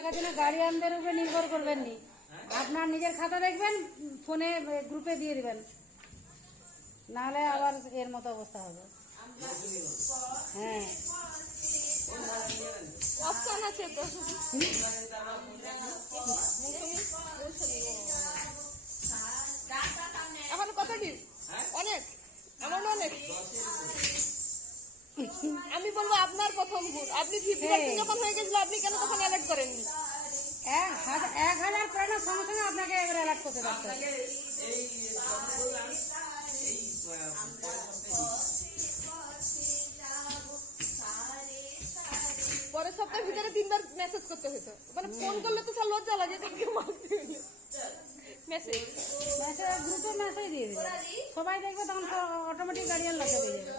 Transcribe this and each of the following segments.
টাকা দিলে গার্ডিয়ানদের উপরে নির্ভর করবেন নি, আপনার নিজের খাতা দেখবেন, ফোনে গ্রুপে দিয়ে দিবেন, নাহলে আবার এর মতো অবস্থা হবে। হ্যাঁ অপশন আছে তো। এখন কত ডিপ? অনেক, আমার অনেক। আমি বলবো আপনার প্রথম ভুল, আপনি 50% যখন হয়ে গেছিল আপনি কেন তখন অ্যালার্ট করেননি? 1000 প্রাণের সঙ্গে সঙ্গে আপনাকে এবার অ্যালার্ট করতে পারতে হবে। পরের সপ্তাহের ভিতরে 3বার মেসেজ করতে হতো, মানে ফোন করলে তো স্যার লজ্জা লাগে যে মেসেজ গ্রুপে মেসেজ দিয়ে দিবে, সবাই দেখবে, তখন অটোমেটিক গার্ডিয়ান লজ্জা পেয়ে যাবে।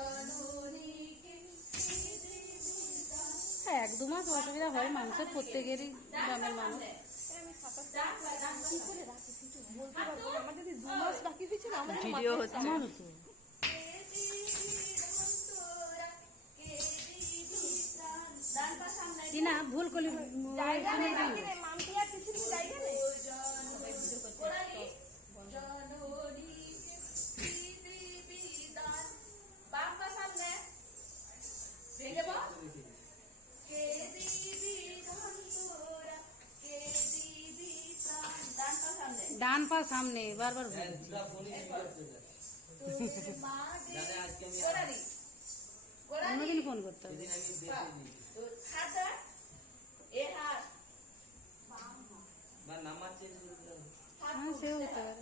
হ্যাঁ 1-2 মাস অসুবিধা হয় মানুষের, প্রত্যেকেরই, গ্রামের মানুষ। আমার যদি 2 মাস বাকি হয়েছিল আমার ভিডিও হচ্ছে। না ভুল করলি ডান পা সামনে, বারবার অন্যদিন ফোন করতে হবে। হ্যাঁ সেও হতে পারে।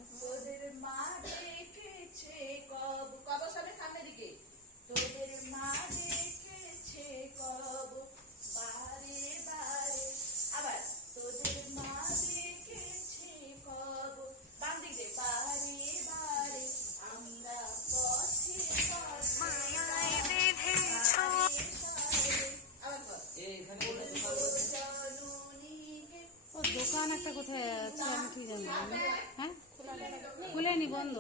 দোকান একটা কোথায় আছে আমি কি জানি, হ্যাঁ খুলেনি, বন্ধ।